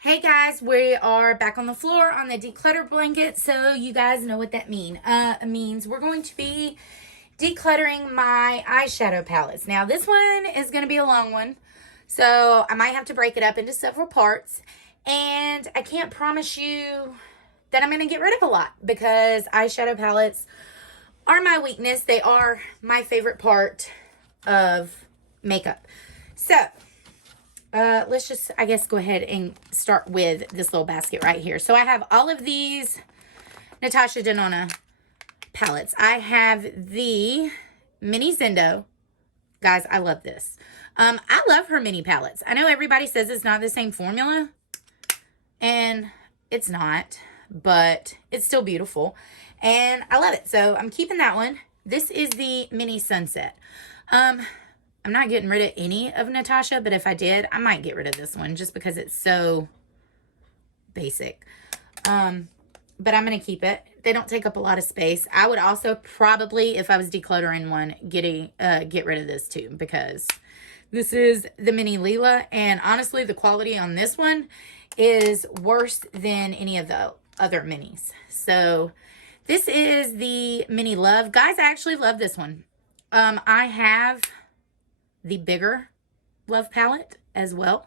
Hey guys, we are back on the floor on the declutter blanket, so you guys know what that means. We're going to be decluttering my eyeshadow palettes. Now this one is going to be a long one, so I might have to break it up into several parts, and I can't promise you that I'm going to get rid of a lot because eyeshadow palettes are my weakness. They are my favorite part of makeup. So let's just, I guess, go ahead and start with this little basket right here. So I have all of these Natasha Denona palettes. I have the mini Zendo. Guys, I love this. I love her mini palettes. I know everybody says it's not the same formula, and it's not, but it's still beautiful, and I love it. So I'm keeping that one. This is the mini Sunset. I'm not getting rid of any of Natasha, but if I did, I might get rid of this one just because it's so basic. But I'm going to keep it. They don't take up a lot of space. I would also probably, if I was decluttering one, get rid of this too, because this is the mini Leela, and honestly, the quality on this one is worse than any of the other minis. So this is the mini Love. Guys, I actually love this one. I have the bigger Love palette as well.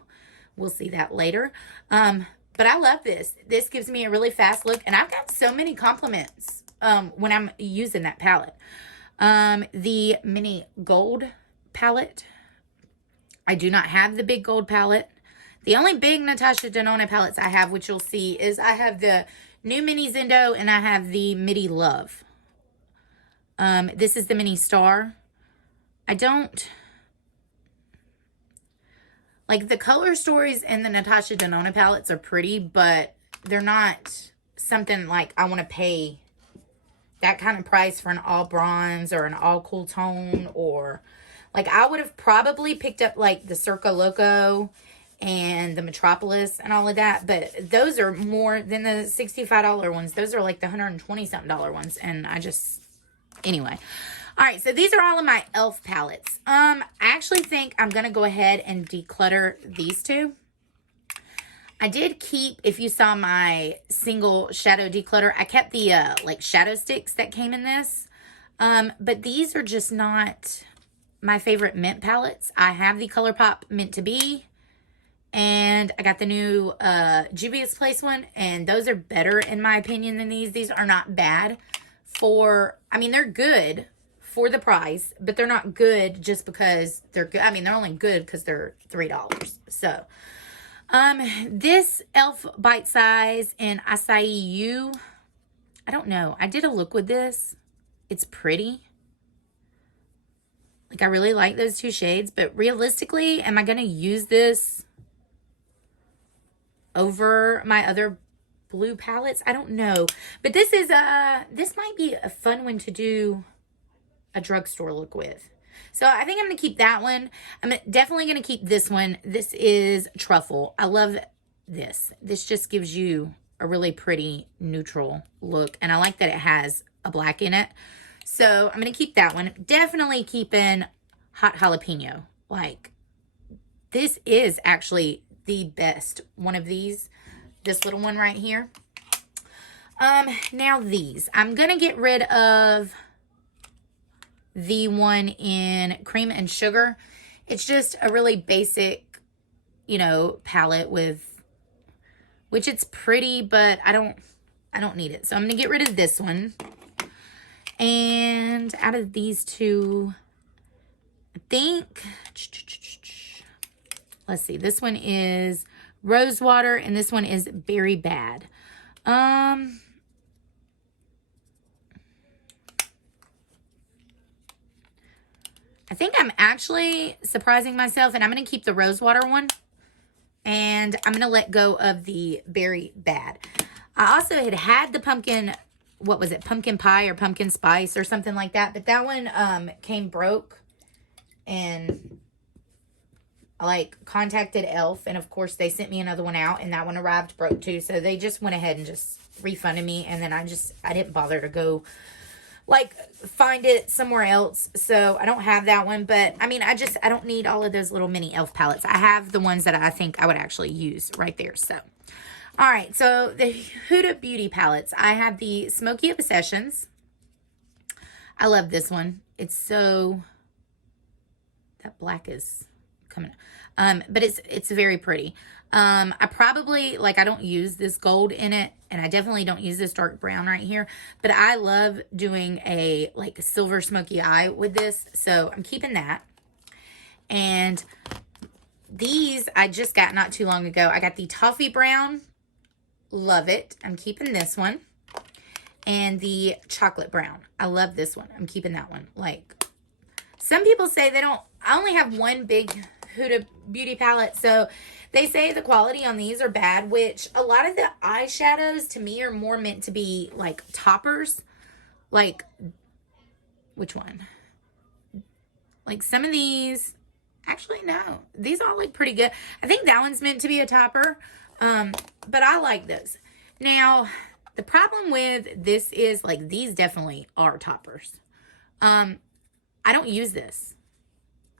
We'll see that later. But I love this. This gives me a really fast look, and I've got so many compliments when I'm using that palette. The mini Gold palette. I do not have the big Gold palette. The only big Natasha Denona palettes I have, which you'll see, is I have the new mini Zendo and I have the mini Love. This is the mini Star. I don't... Like, the color stories in the Natasha Denona palettes are pretty, but they're not something like I want to pay that kind of price for an all bronze or an all cool tone. Or, like, I would have probably picked up, like, the Circa Loco and the Metropolis and all of that. But those are more than the $65 ones. Those are, like, the $120-something ones. And I just... Anyway... All right, so these are all of my e.l.f. palettes. I actually think I'm going to go ahead and declutter these two. I did keep, if you saw my single shadow declutter, I kept the, like, shadow sticks that came in this. But these are just not my favorite mint palettes. I have the Colourpop Mint to Be, and I got the new Jubilee's Place one, and those are better, in my opinion, than these. These are not bad for, I mean, they're good for the price, but they're not good just because they're good. I mean, they're only good because they're $3. So, this e.l.f. Bite Size in Acai U, I don't know. I did a look with this. It's pretty. Like, I really like those two shades, but realistically, am I going to use this over my other blue palettes? I don't know. But this is, this might be a fun one to do a drugstore look with. So I think I'm going to keep that one. I'm definitely going to keep this one. This is Truffle. I love this. This just gives you a really pretty neutral look. And I like that it has a black in it. So I'm going to keep that one. Definitely keeping Hot Jalapeno. Like, this is actually the best one of these. This little one right here. Now these. I'm going to get rid of the one in Cream and Sugar. It's just a really basic, you know, palette with, which it's pretty, but I don't need it. So I'm going to get rid of this one. And out of these two, I think, let's see, this one is Rosewater and this one is Berry Bad. I think I'm actually surprising myself, and I'm going to keep the Rosewater one, and I'm going to let go of the Berry Bad. I also had the pumpkin, what was it, pumpkin pie or pumpkin spice or something like that, but that one came broke, and I, like, contacted e.l.f., and of course they sent me another one out, and that one arrived broke too, so they just went ahead and just refunded me, and then I didn't bother to go, like, find it somewhere else. So I don't have that one, but I mean, I don't need all of those little mini e.l.f. palettes. I have the ones that I think I would actually use right there. So All right, so the Huda Beauty palettes. I have the Smoky Obsessions. I love this one. It's so, that black is coming up. But it's very pretty. I probably, like, I don't use this gold in it, and I definitely don't use this dark brown right here, but I love doing a, like, silver smoky eye with this, so I'm keeping that. And these I just got not too long ago. I got the Toffee Brown. Love it. I'm keeping this one. And the Chocolate Brown. I love this one. I'm keeping that one. Like, some people say they don't, I only have one big Huda Beauty palette, so they say the quality on these are bad, which a lot of the eyeshadows to me are more meant to be like toppers. Like, which one? Like some of these, actually no, these all look pretty good. I think that one's meant to be a topper, but I like this. Now, the problem with this is, like, these definitely are toppers. I don't use this.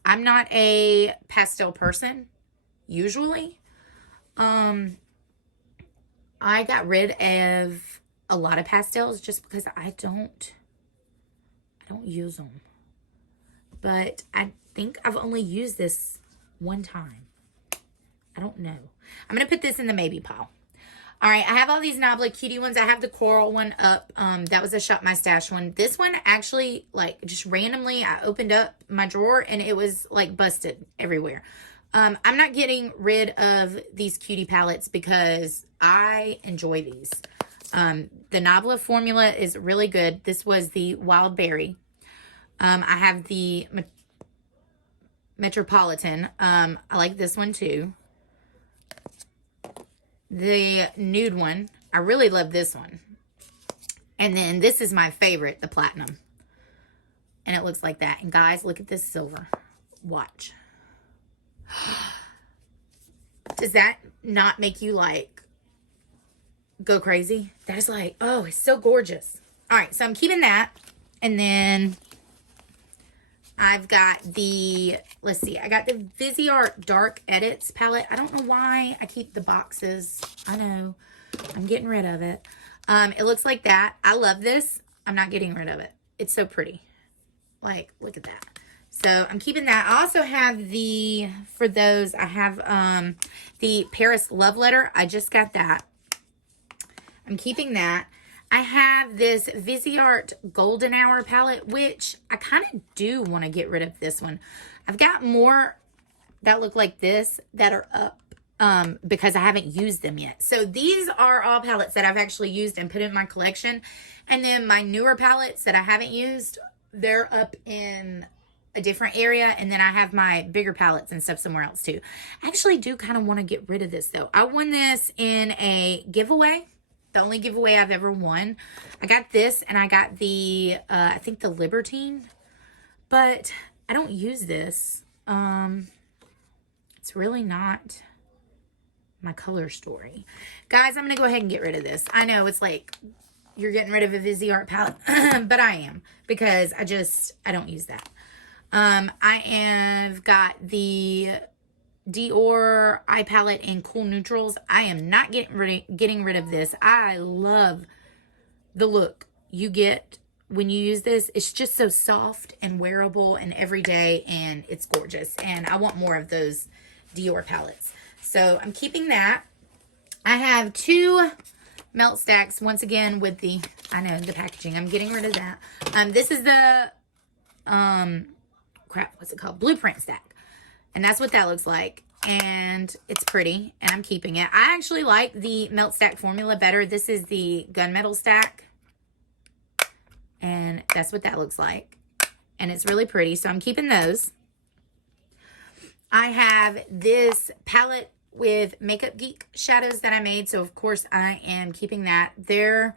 I'm not a pastel person, usually. I got rid of a lot of pastels just because I don't use them. But I think I've only used this one time. I don't know. I'm going to put this in the maybe pile. All right, I have all these Nobla cutie ones. I have the coral one up. That was a Shop My Stash one. This one actually, like, just randomly, I opened up my drawer and it was, like, busted everywhere. I'm not getting rid of these cutie palettes because I enjoy these. The Nobla formula is really good. This was the Wild Berry. I have the Metropolitan. I like this one too. The nude one. I really love this one. And then this is my favorite, the Platinum. And it looks like that. And guys, look at this silver. Watch. Does that not make you, like, go crazy? That is like, oh, it's so gorgeous. All right, so I'm keeping that. And then I've got the, let's see, I got the Viseart Dark Edits palette. I don't know why I keep the boxes. I know. I'm getting rid of it. It looks like that. I love this. I'm not getting rid of it. It's so pretty. Like, look at that. So I'm keeping that. I also have the, for those, I have the Paris Love Letter. I just got that. I'm keeping that. I have this Viseart Golden Hour palette, which I kind of do want to get rid of this one. I've got more that look like this that are up because I haven't used them yet. So these are all palettes that I've actually used and put in my collection. And then my newer palettes that I haven't used, they're up in a different area. And then I have my bigger palettes and stuff somewhere else too. I actually do kind of want to get rid of this though. I won this in a giveaway. The only giveaway I've ever won. I got this and I got the, I think the Libertine. But I don't use this. It's really not my color story. Guys, I'm going to go ahead and get rid of this. I know it's like, you're getting rid of a Viseart palette. But I am. Because I don't use that. I have got the Dior eye palette in Cool Neutrals. I am not getting rid of this. I love the look you get when you use this. It's just so soft and wearable and everyday, and it's gorgeous. And I want more of those Dior palettes. So I'm keeping that. I have two melt stacks once again with the, I know, the packaging. I'm getting rid of that. This is the crap, what's it called? Blueprint stack. And that's what that looks like. And it's pretty. And I'm keeping it. I actually like the Melt Stack formula better. This is the Gunmetal stack. And that's what that looks like. And it's really pretty. So I'm keeping those. I have this palette with Makeup Geek shadows that I made. So, of course, I am keeping that. Their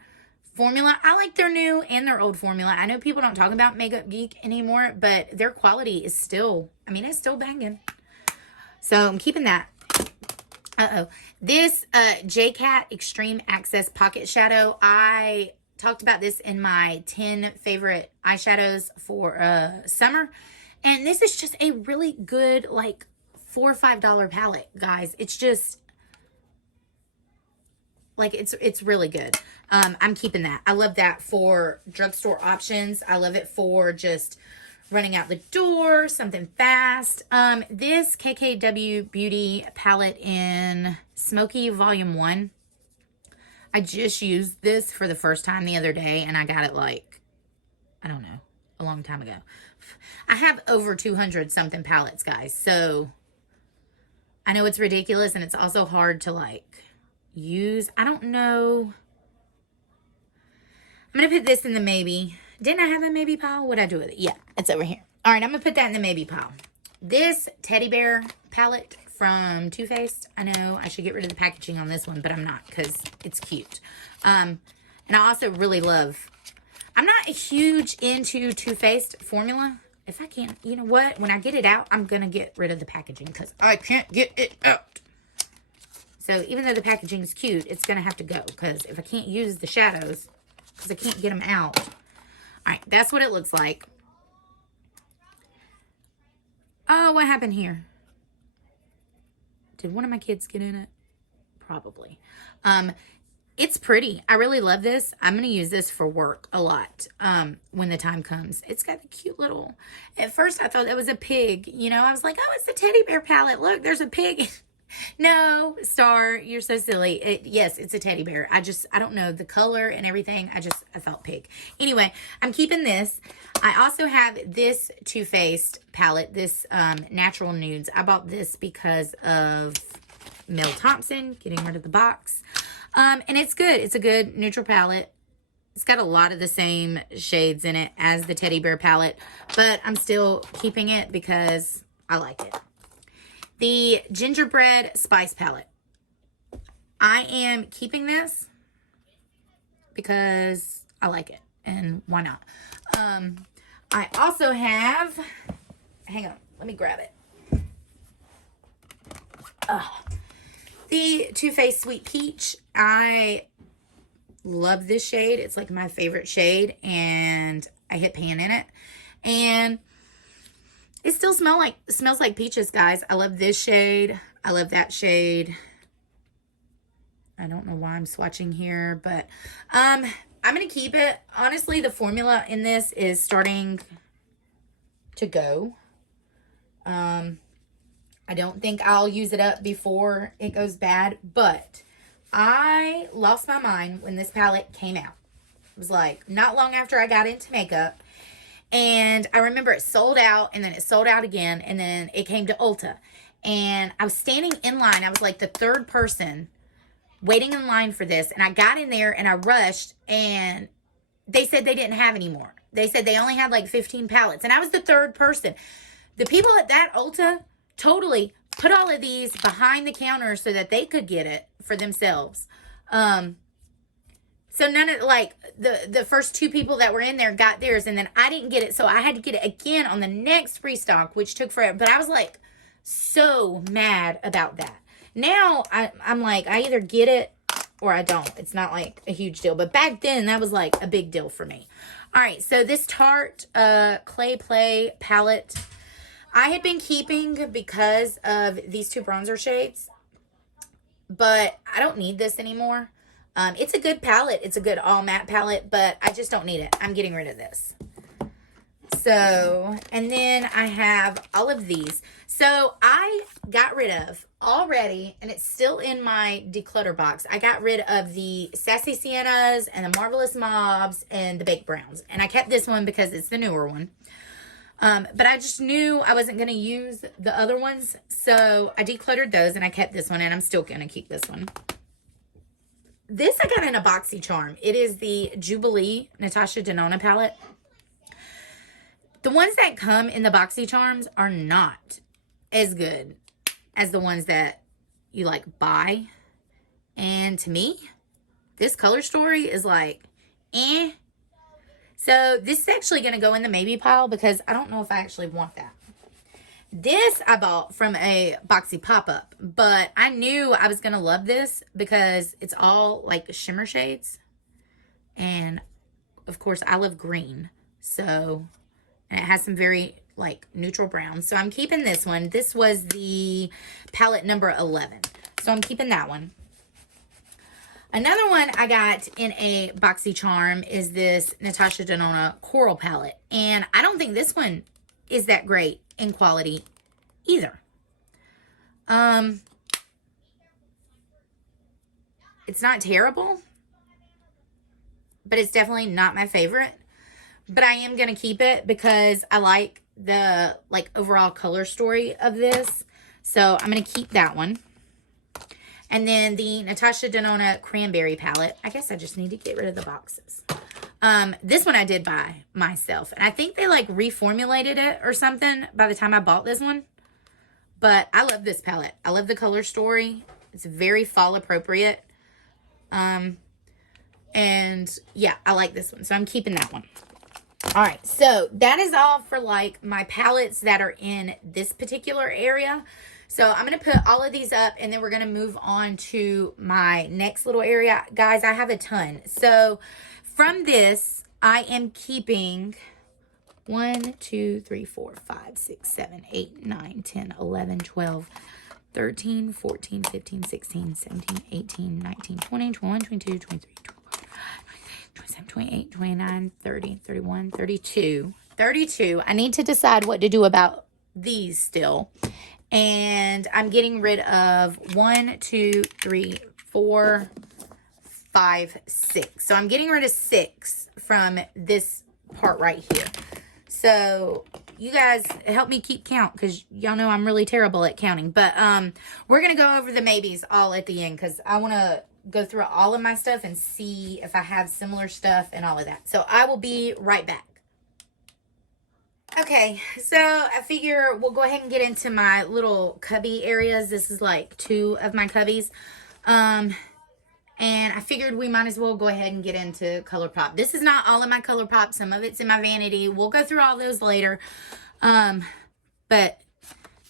formula, I like their new and their old formula. I know people don't talk about Makeup Geek anymore, but their quality is still, I mean, it's still banging. So I'm keeping that. This JCat Extreme Access Pocket Shadow. I talked about this in my 10 favorite eyeshadows for summer. And this is just a really good, like, $4 or $5 palette, guys. It's just, Like, it's really good. I'm keeping that. I love that for drugstore options. I love it for just running out the door, something fast. This Kkw Beauty palette in Smoky Volume 1. I just used this for the first time the other day, and I got it like, I don't know, a long time ago. I have over 200 something palettes, guys, so I know it's ridiculous, and it's also hard to like use. I don't know. I'm going to put this in the maybe. Didn't I have a maybe pile? What'd I do with it? Yeah, it's over here. All right, I'm going to put that in the maybe pile. This teddy bear palette from Too Faced. I know I should get rid of the packaging on this one, but I'm not because it's cute. And I also really love, I'm not a huge into Too Faced formula. If I can't, you know what? When I get it out, I'm going to get rid of the packaging because I can't get it out. So even though the packaging is cute, it's going to have to go because if I can't use the shadows, because I can't get them out. All right, that's what it looks like. Oh, what happened here? Did one of my kids get in it? Probably. It's pretty. I really love this. I'm going to use this for work a lot when the time comes. It's got the cute little... At first, I thought that was a pig. You know, I was like, oh, it's the teddy bear palette. Look, there's a pig. No, Star, you're so silly. Yes, it's a teddy bear. I don't know the color and everything. I thought pig. Anyway, I'm keeping this. I also have this Too Faced palette, this Natural Nudes. I bought this because of Mel Thompson, getting rid of the box. And it's good. It's a good neutral palette. It's got a lot of the same shades in it as the teddy bear palette, but I'm still keeping it because I like it. The Gingerbread Spice Palette. I am keeping this because I like it, and why not? I also have, hang on, let me grab it. The Too Faced Sweet Peach. I love this shade. It's like my favorite shade, and I hit pan in it, and it still smells like peaches, guys. I love this shade. I love that shade. I don't know why I'm swatching here, but I'm going to keep it. Honestly, the formula in this is starting to go. I don't think I'll use it up before it goes bad, but I lost my mind when this palette came out. It was like not long after I got into makeup. And I remember it sold out, and then it sold out again, and then it came to Ulta. And I was standing in line. I was like the third person waiting in line for this. And I got in there, and I rushed, and they said they didn't have any more. They said they only had like 15 palettes. And I was the third person. The people at that Ulta totally put all of these behind the counter so that they could get it for themselves. So none of, like, the first two people that were in there got theirs, and then I didn't get it, so I had to get it again on the next restock, which took forever. But I was, like, so mad about that. Now, I'm like, I either get it or I don't. It's not, like, a huge deal. But back then, that was, like, a big deal for me. All right, so this Tarte Clay Play palette, I had been keeping because of these two bronzer shades. But I don't need this anymore. It's a good palette. It's a good all matte palette, but I just don't need it. I'm getting rid of this. So, and then I have all of these. So I got rid of already, and it's still in my declutter box. I got rid of the Sassy Siennas and the Marvelous Mauves and the Baked Browns. And I kept this one because it's the newer one. But I just knew I wasn't going to use the other ones. So I decluttered those, and I kept this one, and I'm still going to keep this one. This I got in a BoxyCharm. It is the Jubilee Natasha Denona palette. The ones that come in the BoxyCharms are not as good as the ones that you like buy. And to me, this color story is like, eh. So this is actually going to go in the maybe pile because I don't know if I actually want that. This I bought from a Boxy pop-up, but I knew I was going to love this because it's all like shimmer shades. And of course I love green. So, and it has some very like neutral browns. So I'm keeping this one. This was the palette number 11. So I'm keeping that one. Another one I got in a boxy charm is this Natasha Denona Coral Palette. And I don't think this one is that great in quality either. It's not terrible, but it's definitely not my favorite. But I am going to keep it because I like the overall color story of this. So I'm going to keep that one. And then the Natasha Denona Cranberry Palette. I guess I just need to get rid of the boxes. This one I did buy myself. And I think they reformulated it or something by the time I bought this one. But I love this palette. I love the color story. It's very fall appropriate. And yeah, I like this one. So I'm keeping that one. All right. So that is all for my palettes that are in this particular area. So I'm going to put all of these up and then we're going to move on to my next little area. Guys, I have a ton. So from this, I am keeping 1, 2, 3, 4, 5, 6, 7, 8, 9, 10, 11, 12, 13, 14, 15, 16, 17, 18, 19, 20, 21, 22, 23, 24, 27, 28, 29, 30, 31, 32. 32. I need to decide what to do about these still. And I'm getting rid of 1, 2, 3, 4, 5, 6. So I'm getting rid of 6 from this part right here. So you guys help me keep count because y'all know I'm really terrible at counting. But we're going to go over the maybes all at the end because I want to go through all of my stuff and see if I have similar stuff and all of that. So I will be right back. Okay, so I figure we'll go ahead and get into my little cubby areas. This is 2 of my cubbies. And I figured we might as well go ahead and get into Colourpop. This is not all of my Colourpop. Some of it's in my vanity. We'll go through all those later. But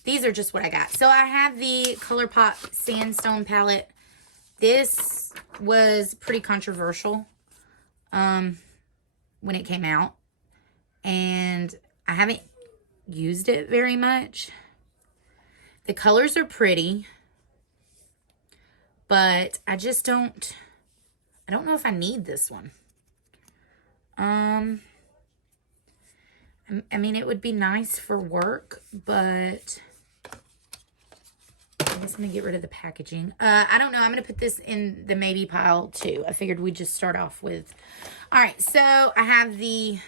these are just what I got. So I have the Colourpop Sandstone palette. This was pretty controversial when it came out. And I haven't used it very much. The colors are pretty. But I just don't know if I need this one. I mean, it would be nice for work, but I guess I'm going to get rid of the packaging. I don't know. I'm going to put this in the maybe pile too. I figured we'd just start off with. All right. So I have the,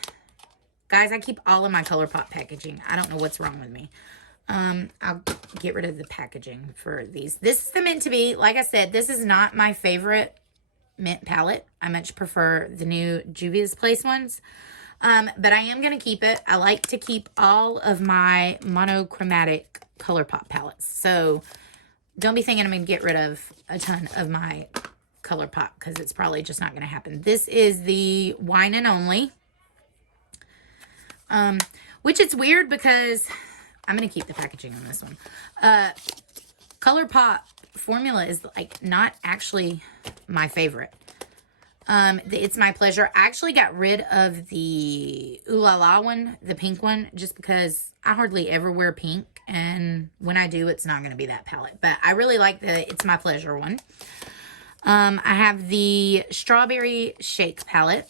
guys, I keep all of my Colourpop packaging. I don't know what's wrong with me. I'll get rid of the packaging for these. This is the Meant to Be. Like I said, this is not my favorite mint palette. I much prefer the new Juvia's Place ones. But I am going to keep it. I like to keep all of my monochromatic Colourpop palettes. So don't be thinking I'm going to get rid of a ton of my Colourpop because it's probably just not going to happen. This is the Wine and Only. Which it's weird because I'm going to keep the packaging on this one. Colourpop formula is not actually my favorite. It's my pleasure. I actually got rid of the Ooh La La one, the pink one, just because I hardly ever wear pink. And when I do, it's not going to be that palette. But I really like the It's My Pleasure one. I have the Strawberry Shake palette.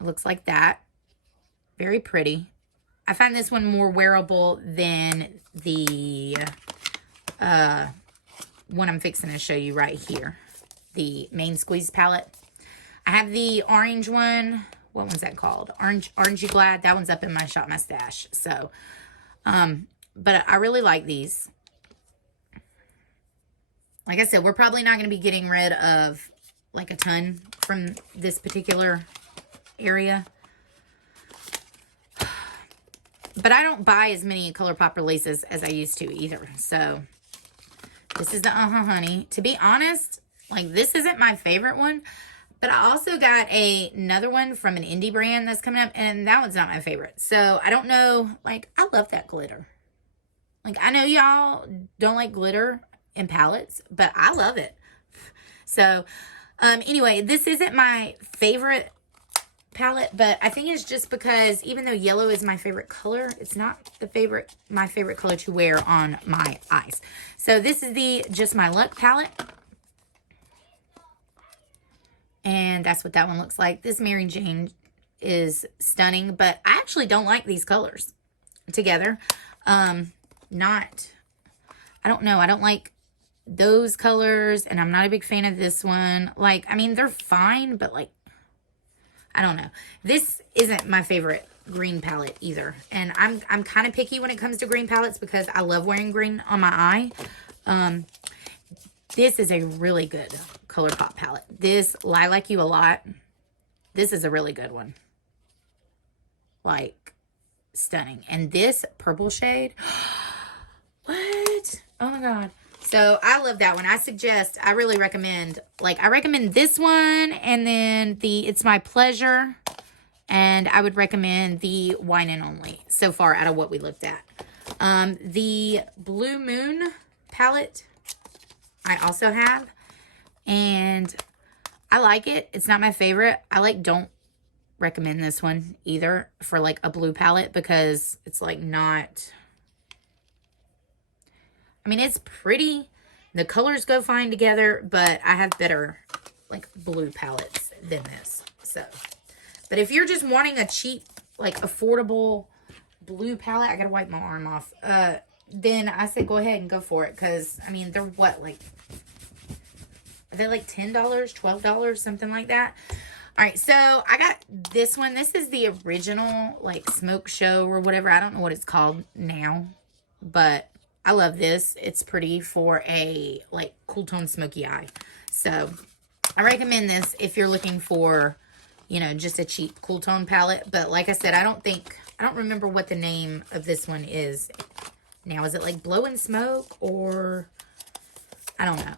It looks like that. Very pretty. I find this one more wearable than the one I'm fixing to show you right here. The Main Squeeze palette. I have the orange one. What one's that called? Orangey Glad. That one's up in my shop, my stash. So, but I really like these. Like I said, we're probably not going to be getting rid of a ton from this particular area. But I don't buy as many Colourpop releases as I used to either. So, this is the Honey. To be honest, this isn't my favorite one. But I also got another one from an indie brand that's coming up. And that one's not my favorite. So, I don't know. I love that glitter. I know y'all don't like glitter in palettes. But I love it. So, anyway, this isn't my favorite palette, but I think it's just because even though yellow is my favorite color, it's not my favorite color to wear on my eyes. So this is the Just My Luck palette. And that's what that one looks like. This Mary Jane is stunning, but I actually don't like these colors together. I don't know. I don't like those colors, and I'm not a big fan of this one. Like, I mean, they're fine, but like, I don't know. This isn't my favorite green palette either. And I'm kind of picky when it comes to green palettes because I love wearing green on my eye. This is a really good Colourpop palette. This Lilac You a Lot. This is a really good one. Like, stunning. And this purple shade. What? Oh my God. So I love that one. I really recommend, like, I recommend this one, and then the It's My Pleasure, and I would recommend the Wine and Only so far out of what we looked at. The Blue Moon palette I also have, and I like it. It's not my favorite. Don't recommend this one either for like a blue palette because it's like not, I mean, it's pretty. The colors go fine together, but I have better like blue palettes than this. So, but if you're just wanting a cheap, like affordable blue palette, I gotta wipe my arm off. Then I said go ahead and go for it because I mean they're what, like, are they like $10, $12, something like that? All right, so I got this one. This is the original like Smoke Show or whatever. I don't know what it's called now, but I love this. It's pretty for a like cool tone smoky eye. So I recommend this if you're looking for, you know, just a cheap cool tone palette. But like I said, I don't remember what the name of this one is. Now, is it like Blow and Smoke or I don't know.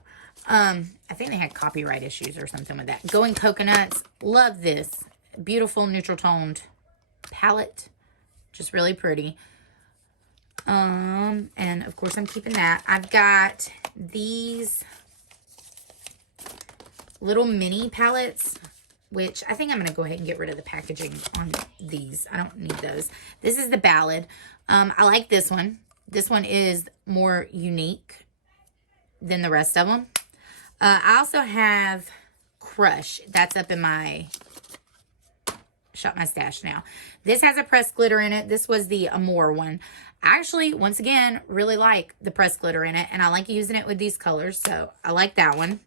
I think they had copyright issues or something with that. Going Coconuts. Love this. Beautiful neutral toned palette. Just really pretty. And of course I'm keeping that. I've got these little mini palettes, which I think I'm going to go ahead and get rid of the packaging on these. I don't need those. This is the Ballad. I like this one. This one is more unique than the rest of them. I also have Crush. That's up in my shop my stash now. This has a pressed glitter in it. This was the Amore one. I actually, once again, really like the pressed glitter in it, and I like using it with these colors, so I like that one.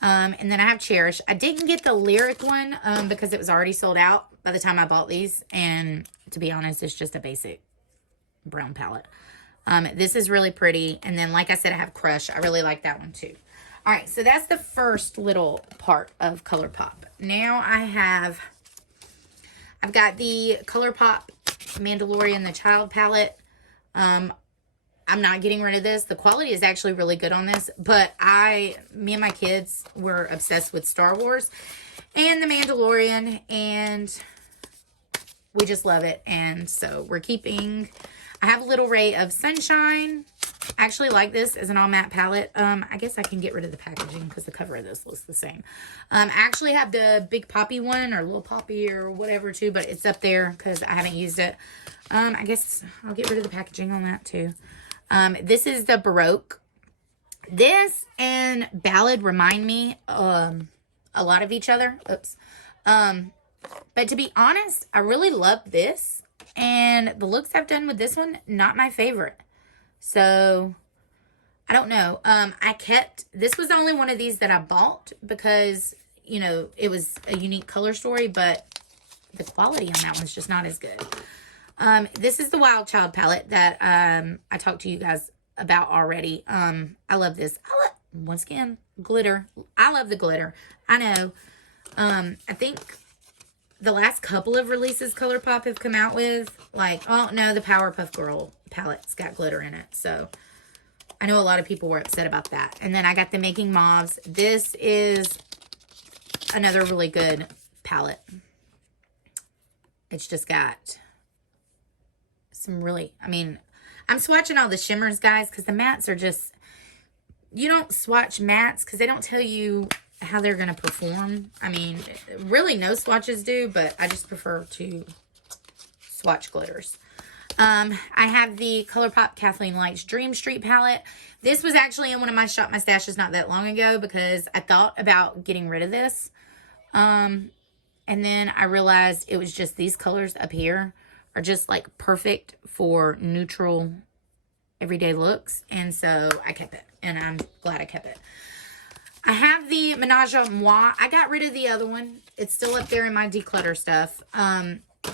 And then I have Cherish. I didn't get the Lyric one because it was already sold out by the time I bought these, and to be honest, it's just a basic brown palette. This is really pretty, and then like I said, I have Crush. I really like that one too. All right, so that's the first little part of Colourpop. Now I've got the Colourpop Mandalorian the Child palette. I'm not getting rid of this. The quality is actually really good on this, but me and my kids were obsessed with Star Wars and the Mandalorian, and we just love it. And so we're keeping, I have a little ray of Sunshine. I actually like this as an all matte palette. I guess I can get rid of the packaging because the cover of this looks the same. I actually have the Big Poppy one or Little Poppy or whatever too, but it's up there because I haven't used it. I guess I'll get rid of the packaging on that too. This is the Baroque. This and Ballad remind me a lot of each other. Oops. But to be honest, I really love this. And the looks I've done with this one, not my favorite. So, I don't know. This was the only one of these that I bought because, you know, it was a unique color story, but the quality on that one's just not as good. This is the Wild Child palette that I talked to you guys about already. I love this. Once again, glitter. I love the glitter. I know. I think the last couple of releases Colourpop have come out with, like, oh no, the Powerpuff Girl palette's got glitter in it. So I know a lot of people were upset about that. And then I got the Making Mauves. This is another really good palette. It's just got some really, I mean, I'm swatching all the shimmers, guys, because the mattes are just, you don't swatch mattes because they don't tell you how they're going to perform. I mean, really no swatches do, but I just prefer to swatch glitters. I have the Colourpop Kathleenlights Dream Street palette. This was actually in one of my Shop My Stashes not that long ago because I thought about getting rid of this. And then I realized it was just these colors up here are just like perfect for neutral everyday looks. And so I kept it, and I'm glad I kept it. I have the Menage a Moi. I got rid of the other one. It's still up there in my declutter stuff.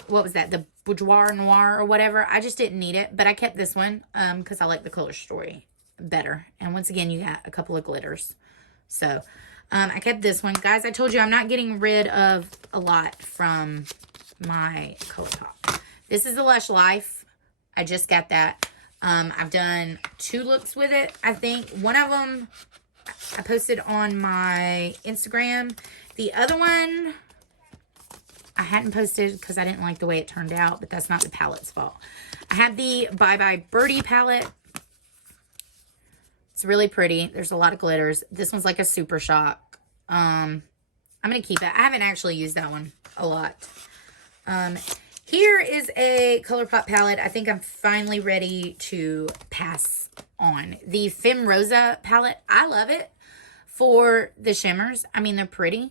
What was that? The Boudoir Noir or whatever. I just didn't need it, but I kept this one because I like the color story better. And once again, you got a couple of glitters. So I kept this one. Guys, I told you I'm not getting rid of a lot from my Colourpop. This is the Lush Life. I just got that. I've done 2 looks with it. I think one of them I posted on my Instagram. The other one I hadn't posted because I didn't like the way it turned out, but that's not the palette's fault. I have the Bye Bye Birdie palette. It's really pretty. There's a lot of glitters. This one's like a super shock. I'm going to keep it. I haven't actually used that one a lot. Here is a Colourpop palette. I think I'm finally ready to pass on. The Femme Rosa palette. I love it for the shimmers. I mean, they're pretty.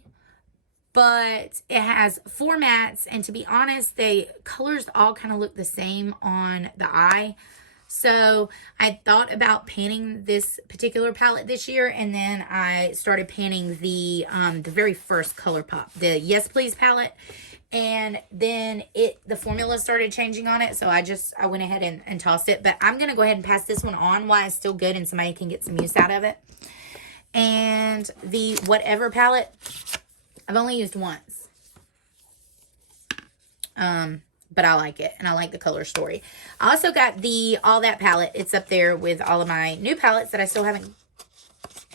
But it has 4 mattes. And to be honest, the colors all kind of look the same on the eye. So I thought about panning this particular palette this year. And then I started panning the very first Colourpop. The Yes Please palette. And then the formula started changing on it. So I went ahead and tossed it. But I'm going to go ahead and pass this one on while it's still good and somebody can get some use out of it. And the Whatever palette, I've only used once. But I like it. And I like the color story. I also got the All That palette. It's up there with all of my new palettes that I still haven't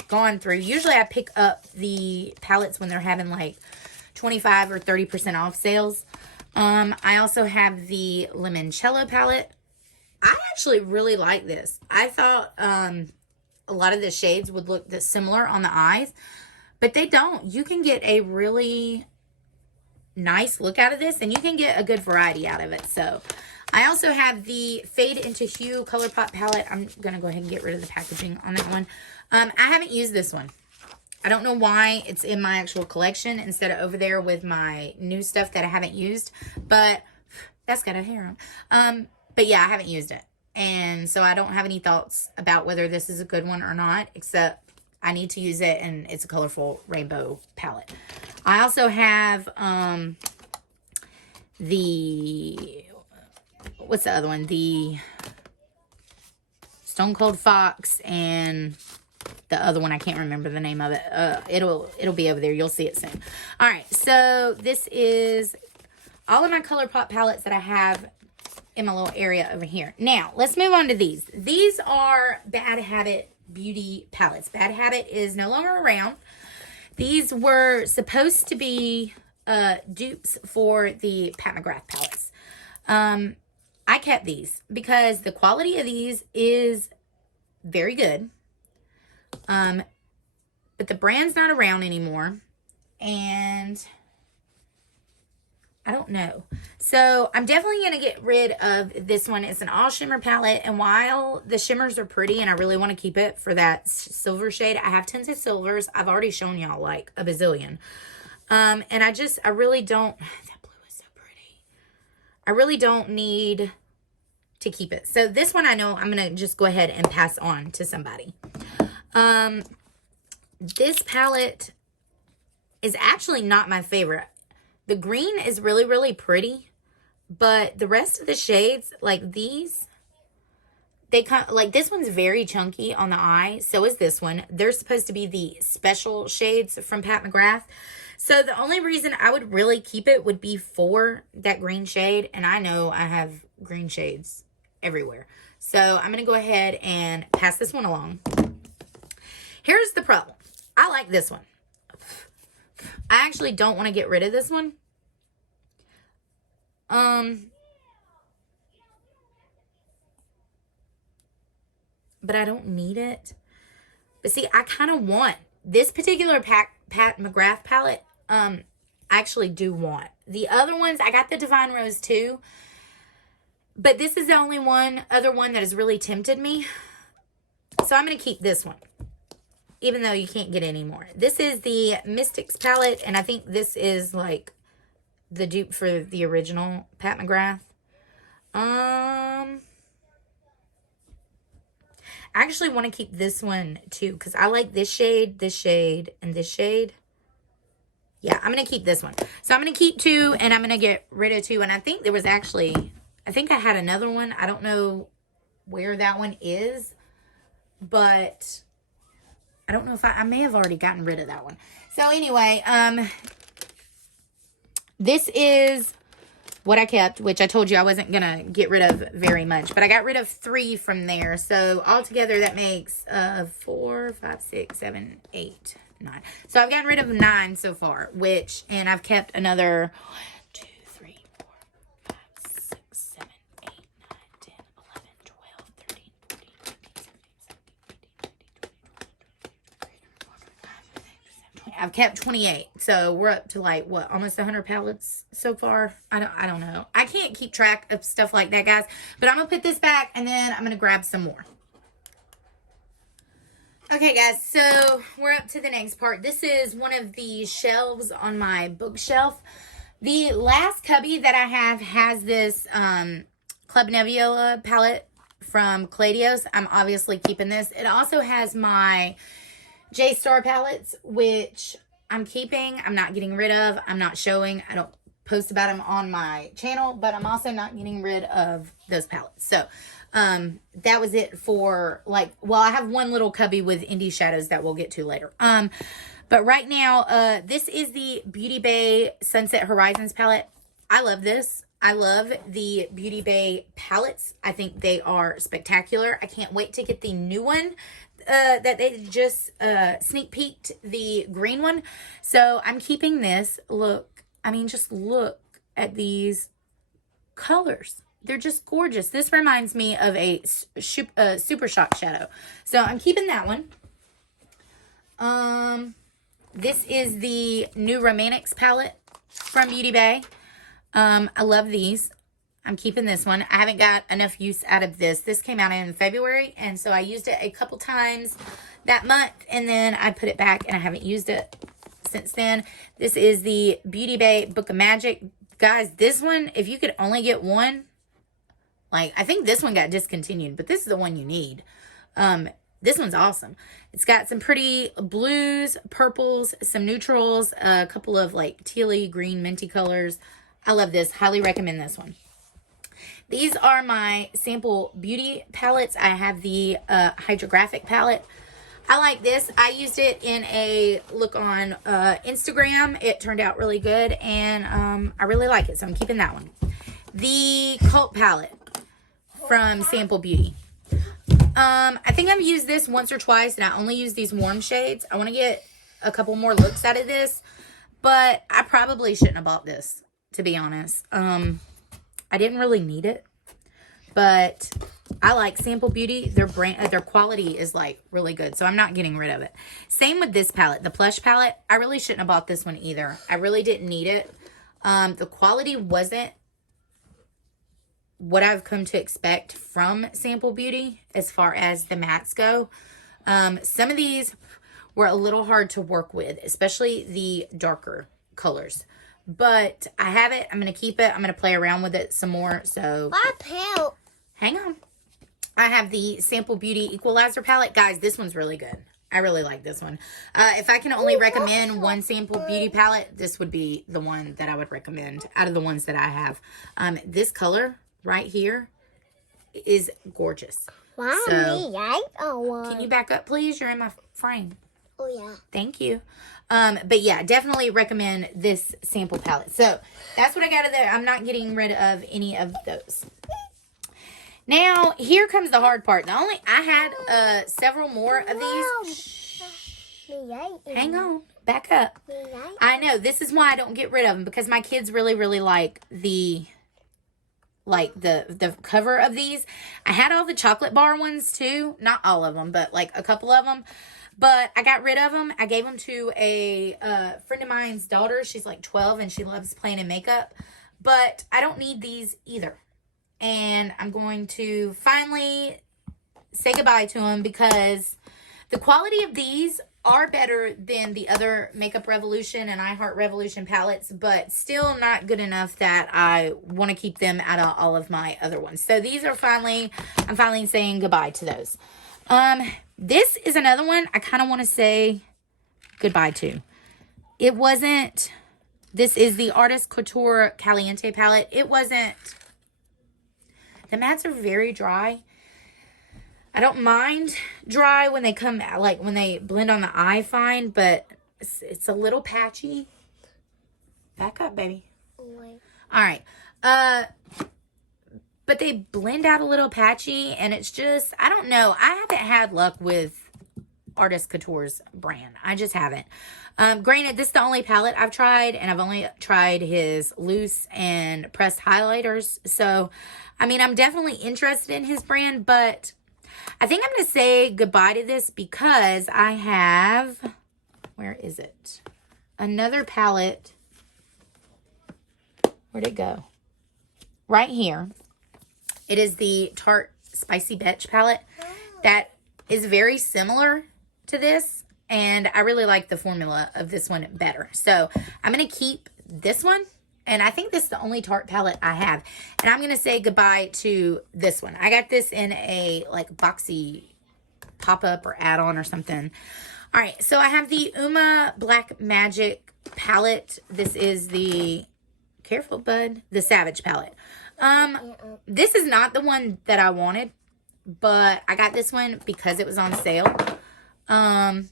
gone through. Usually I pick up the palettes when they're having like 25 or 30% off sales. I also have the Limoncello palette. I actually really like this. I thought a lot of the shades would look similar on the eyes, but they don't. You can get a really nice look out of this, and you can get a good variety out of it. So I also have the Fade into Hue Colourpop palette. I'm going to go ahead and get rid of the packaging on that one. I haven't used this one. I don't know why it's in my actual collection instead of over there with my new stuff that I haven't used. But that's got a hair on. But yeah, I haven't used it. And so I don't have any thoughts about whether this is a good one or not. Except I need to use it, and it's a colorful rainbow palette. I also have what's the other one? The Stone Cold Fox and the other one, I can't remember the name of it. It'll be over there. You'll see it soon. All right, so this is all of my Colourpop palettes that I have in my little area over here. Now, let's move on to these. These are Bad Habit Beauty palettes. Bad Habit is no longer around. These were supposed to be dupes for the Pat McGrath palettes. I kept these because the quality of these is very good. But the brand's not around anymore, and I don't know. So I'm definitely going to get rid of this one. It's an all shimmer palette, and while the shimmers are pretty and I really want to keep it for that silver shade, I have tons of silvers. I've already shown y'all like a bazillion. And I really don't, that blue is so pretty. I really don't need to keep it. So this one I know I'm going to just go ahead and pass on to somebody. This palette is actually not my favorite. The green is really, really pretty, but the rest of the shades, like these, they kind of, like this one's very chunky on the eye. So is this one. They're supposed to be the special shades from Pat McGrath. So the only reason I would really keep it would be for that green shade. And I know I have green shades everywhere. So I'm going to go ahead and pass this one along. Here's the problem. I like this one. I actually don't want to get rid of this one. But I don't need it. But see, I kind of want this particular Pat McGrath palette, I actually do want. The other ones, I got the Divine Rose too. But this is the only other one that has really tempted me. So I'm going to keep this one. Even though you can't get any more. This is the Mystics palette. And I think this is like the dupe for the original Pat McGrath. I actually want to keep this one too. Because I like this shade, and this shade. Yeah, I'm going to keep this one. So I'm going to keep 2 and I'm going to get rid of 2. And I think there was actually, I think I had another one. I don't know where that one is. But I don't know if I may have already gotten rid of that one. So anyway, this is what I kept, which I told you I wasn't going to get rid of very much. But I got rid of 3 from there. So altogether that makes 4, 5, 6, 7, 8, 9. So I've gotten rid of 9 so far, and I've kept another 1, 2, 3, 4, 5, 6, 7, 8, 9, 10, 11, 12, 13, 14, 15, 16, 17, 18, 19, 20. I've kept 28. So we're up to like, what, almost 100 palettes so far? I don't know. I can't keep track of stuff like that, guys. But I'm going to put this back and then I'm going to grab some more. Okay, guys, so we're up to the next part. This is one of the shelves on my bookshelf. The last cubby that I have has this Club Nebula palette from Cladios. I'm obviously keeping this. It also has my J-Star palettes, which I'm keeping. I'm not getting rid of. I'm not showing. I don't post about them on my channel, but I'm also not getting rid of those palettes. So, that was it for I have one little cubby with indie shadows that we'll get to later. But right now, this is the Beauty Bay Sunset Horizons palette. I love this. I love the Beauty Bay palettes. I think they are spectacular. I can't wait to get the new one that they just sneak peeked, the green one. So I'm keeping this. Look, I mean, just look at these colors. They're just gorgeous. This reminds me of a Super Shock shadow. So I'm keeping that one. This is the new Romantics palette from Beauty Bay. I love these. I'm keeping this one. I haven't got enough use out of this. This came out in February, and so I used it a couple times that month, and then I put it back, and I haven't used it since then. This is the Beauty Bay Book of Magic. Guys, this one, if you could only get one, I think this one got discontinued, but this is the one you need. This one's awesome. It's got some pretty blues, purples, some neutrals, a couple of tealy, green, minty colors. I love this. Highly recommend this one. These are my Sample Beauty palettes. I have the Hydrographic palette. I like this. I used it in a look on Instagram. It turned out really good, and I really like it, so I'm keeping that one. The Cult palette from Sample Beauty. I think I've used this once or twice, and I only use these warm shades. I want to get a couple more looks out of this, but I probably shouldn't have bought this, to be honest. I didn't really need it, but I like Sample Beauty. Their quality is really good, so I'm not getting rid of it. Same with this palette, the Plush palette. I really shouldn't have bought this one either. I really didn't need it. The quality wasn't what I've come to expect from Sample Beauty as far as the mattes go. Some of these were a little hard to work with, especially the darker colors. But I have it. I'm going to keep it. I'm going to play around with it some more. So hang on. I have the Sample Beauty Equalizer palette. Guys, this one's really good. I really like this one. If I can only recommend one Sample Beauty palette, this would be the one that I would recommend out of the ones that I have. This color right here is gorgeous. Mommy, so, I got one. Can you back up, please? You're in my frame. Oh, yeah. Thank you. But yeah, definitely recommend this sample palette. So that's what I got of there. I'm not getting rid of any of those. Now, here comes the hard part. I had several more of these. Hang on. Back up. I know. This is why I don't get rid of them. Because my kids really, really like the like the cover of these. I had all the chocolate bar ones too. Not all of them, but like a couple of them. But I got rid of them. I gave them to a friend of mine's daughter. She's like 12 and she loves playing in makeup. But I don't need these either. And I'm going to finally say goodbye to them because the quality of these are better than the other Makeup Revolution and I Heart Revolution palettes, but still not good enough that I want to keep them out of all of my other ones. So these are I'm finally saying goodbye to those. This is another one I kind of want to say goodbye to. This is the Artist Couture Caliente palette. The mattes are very dry. I don't mind dry when they come, like when they blend on the eye fine, but it's a little patchy. Back up, baby. All right. But they blend out a little patchy, and it's just, I don't know. I haven't had luck with Artist Couture's brand. I just haven't. Granted, this is the only palette I've tried, and I've only tried his loose and pressed highlighters. So, I mean, I'm definitely interested in his brand, but I think I'm going to say goodbye to this because I have, where is it? Another palette. Where'd it go? Right here. It is the Tarte Spicy Betch palette that is very similar to this. And I really like the formula of this one better. So I'm going to keep this one. And I think this is the only Tarte palette I have. And I'm going to say goodbye to this one. I got this in a like boxy pop-up or add-on or something. All right. So I have the Uma Black Magic palette. This is the, careful bud, the Savage palette. This is not the one that I wanted. But I got this one because it was on sale. I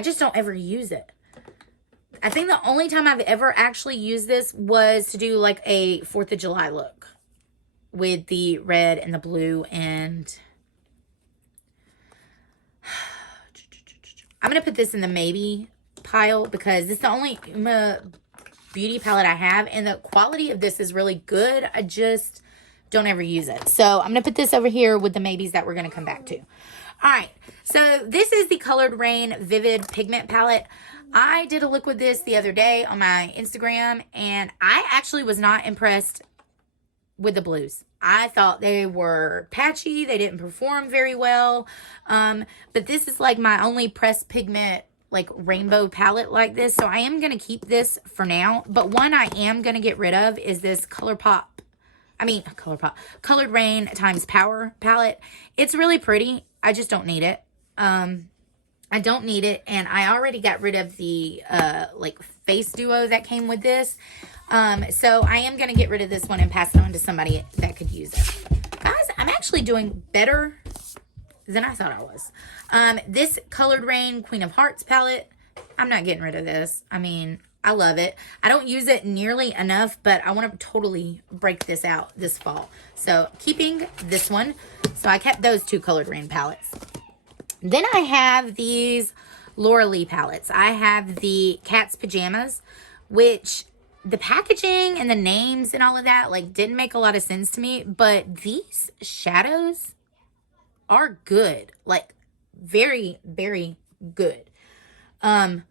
just don't ever use it. I think the only time I've ever actually used this was to do like a 4th of July look with the red and the blue. And I'm going to put this in the maybe pile because it's the only beauty palette I have. And the quality of this is really good. I just don't ever use it. So I'm going to put this over here with the maybes that we're going to come back to. All right. So this is the Colored Rain Vivid Pigment Palette. I did a look with this the other day on my Instagram, and I actually was not impressed with the blues. I thought they were patchy. They didn't perform very well. But this is like my only pressed pigment, like rainbow palette like this. So I am going to keep this for now. But one I am going to get rid of is this Colored Rain times Power palette. It's really pretty. I just don't need it. I don't need it, and I already got rid of the like face duo that came with this. So I am going to get rid of this one and pass it on to somebody that could use it. Guys, I'm actually doing better than I thought I was. This Colored Rain Queen of Hearts palette, I'm not getting rid of this. I mean, I love it. I don't use it nearly enough, but I want to totally break this out this fall. So keeping this one. So I kept those two Colored Rain palettes. Then I have these Laura Lee palettes. I have the Cat's Pajamas, which the packaging and the names and all of that, like, didn't make a lot of sense to me. But these shadows are good. Like, very, very good. That's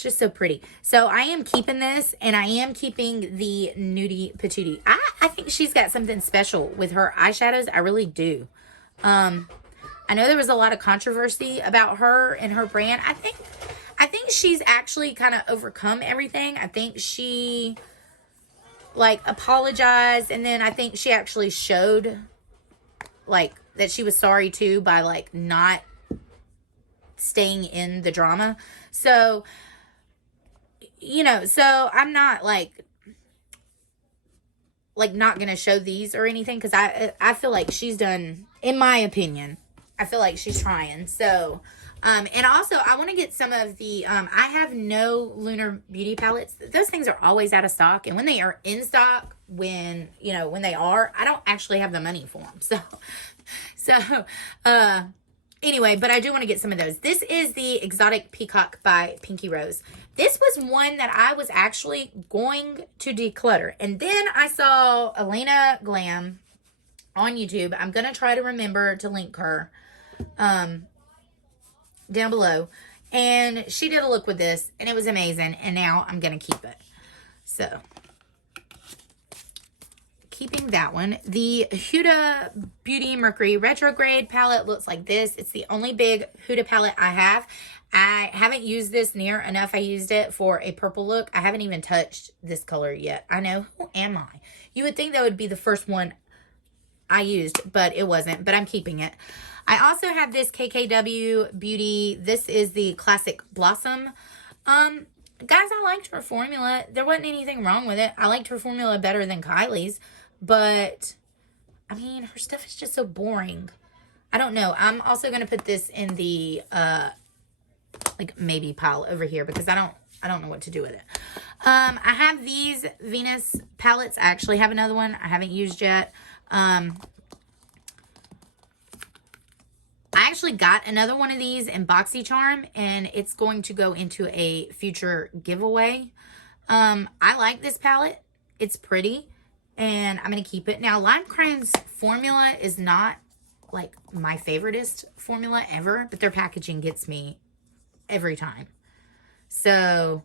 just so pretty. So I am keeping this, and I am keeping the Nudie Patootie. I think she's got something special with her eyeshadows. I really do. I know there was a lot of controversy about her and her brand. I think she's actually kind of overcome everything. I think she like apologized, and then I think she actually showed like that she was sorry too by like not staying in the drama. So, you know, so I'm not like not gonna show these or anything because I feel like she's done, in my opinion, I feel like she's trying. So, and also I want to get some of the, I have no Lunar Beauty palettes. Those things are always out of stock. And when they are in stock, when they are, I don't actually have the money for them. So, Anyway, but I do want to get some of those. This is the Exotic Peacock by Pinky Rose. This was one that I was actually going to declutter. And then I saw Elena Glam on YouTube. I'm going to try to remember to link her down below. And she did a look with this, and it was amazing. And now I'm going to keep it. So, keeping that one. The Huda Beauty Mercury Retrograde palette looks like this. It's the only big Huda palette I have. I haven't used this near enough. I used it for a purple look. I haven't even touched this color yet. I know. Who am I? You would think that would be the first one I used, but it wasn't. But I'm keeping it. I also have this Kkw Beauty. This is the Classic Blossom. Guys, I liked her formula. There wasn't anything wrong with it. I liked her formula better than Kylie's. But, I mean, her stuff is just so boring. I don't know. I'm also going to put this in the, like, maybe pile over here because I don't know what to do with it. I have these Venus palettes. I actually have another one I haven't used yet. I actually got another one of these in BoxyCharm, and it's going to go into a future giveaway. I like this palette. It's pretty. And I'm going to keep it. Now, Lime Crime's formula is not, like, my favoriteest formula ever. But their packaging gets me every time. So,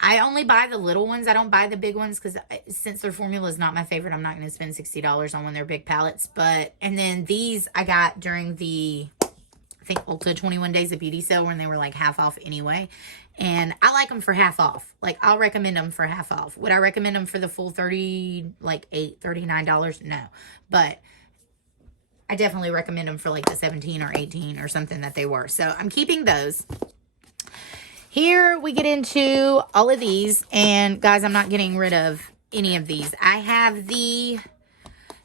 I only buy the little ones. I don't buy the big ones. Because since their formula is not my favorite, I'm not going to spend $60 on one of their big palettes. And then these I got during the, I think, Ulta 21 Days of Beauty sale. When they were, like, half off anyway. And I like them for half off. Like, I'll recommend them for half off. Would I recommend them for the full $39? No. But I definitely recommend them for like the 17 or 18 or something that they were. So I'm keeping those. Here we get into all of these. And guys, I'm not getting rid of any of these. I have the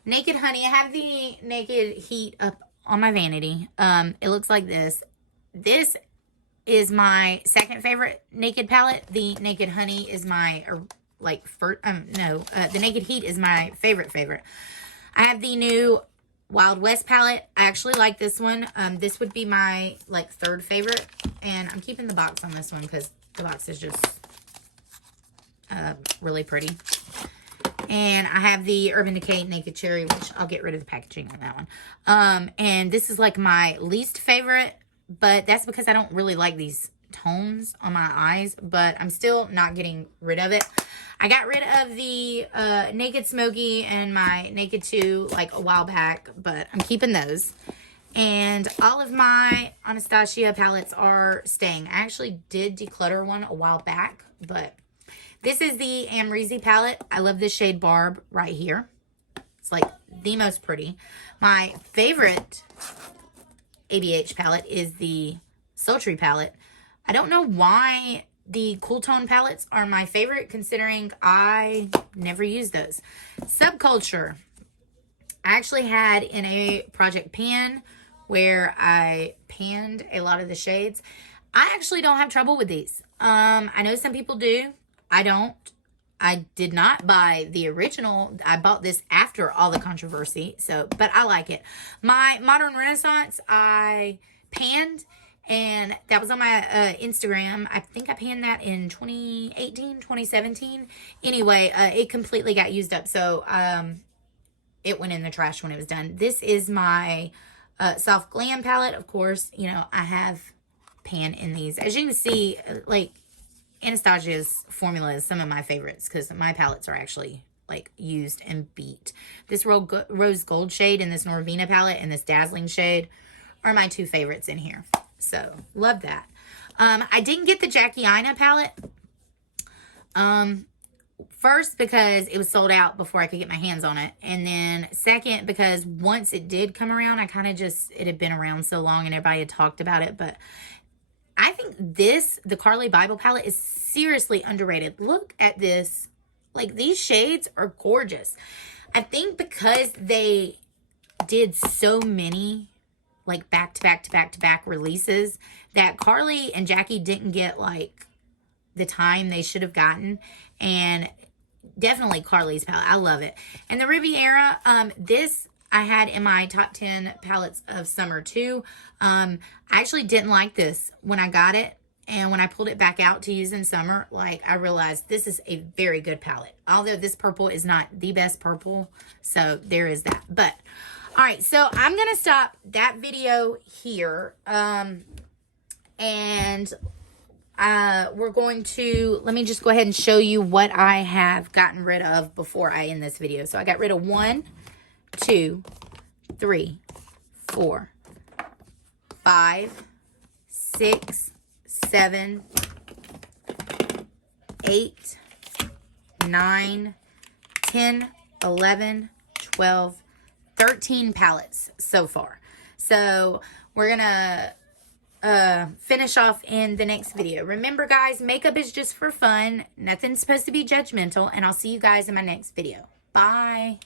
Naked Honey. I have the Naked Heat up on my vanity. It looks like this. This is my second favorite Naked palette. The Naked Honey is my, the Naked Heat is my favorite. I have the new Wild West palette. I actually like this one. This would be my, like, third favorite. And I'm keeping the box on this one because the box is just really pretty. And I have the Urban Decay Naked Cherry, which I'll get rid of the packaging on that one. And this is, like, my least favorite. But that's because I don't really like these tones on my eyes. But I'm still not getting rid of it. I got rid of the Naked Smoky and my Naked 2 like a while back. But I'm keeping those. And all of my Anastasia palettes are staying. I actually did declutter one a while back. But this is the Amrezy palette. I love this shade Barb right here. It's like the most pretty. My favorite ABH palette is the Sultry palette. I don't know why the cool tone palettes are my favorite, considering I never use those. Subculture. I actually had in a project pan where I panned a lot of the shades. I actually don't have trouble with these. I know some people do. I don't. I did not buy the original. I bought this after all the controversy. But I like it. My Modern Renaissance, I panned. And that was on my Instagram. I think I panned that in 2018, 2017. Anyway, it completely got used up. So, it went in the trash when it was done. This is my Soft Glam palette. Of course, you know, I have pan in these. As you can see, like, Anastasia's formula is some of my favorites because my palettes are actually, like, used and beat. This Rose Gold shade and this Norvina palette and this Dazzling shade are my two favorites in here. So, love that. I didn't get the Jackie Aina palette. First, because it was sold out before I could get my hands on it. And then, second, because once it did come around, I kind of just, it had been around so long and everybody had talked about it. But I think the Carly Bible palette is seriously underrated. Look at this. Like, these shades are gorgeous. I think because they did so many, like, back-to-back releases, that Carly and Jackie didn't get, like, the time they should have gotten. And definitely Carly's palette. I love it. And the Riviera, this I had in my top 10 palettes of summer too. I actually didn't like this when I got it. And when I pulled it back out to use in summer, like, I realized this is a very good palette. Although this purple is not the best purple. So there is that. But, all right. So I'm going to stop that video here. And we're going to, let me just go ahead and show you what I have gotten rid of before I end this video. So I got rid of 1, 2, 3, 4, 5, 6, 7, 8, 9, 10, 11, 12, 13 palettes so far. So we're gonna finish off in the next video. Remember, guys, makeup is just for fun. Nothing's supposed to be judgmental, and I'll see you guys in my next video. Bye.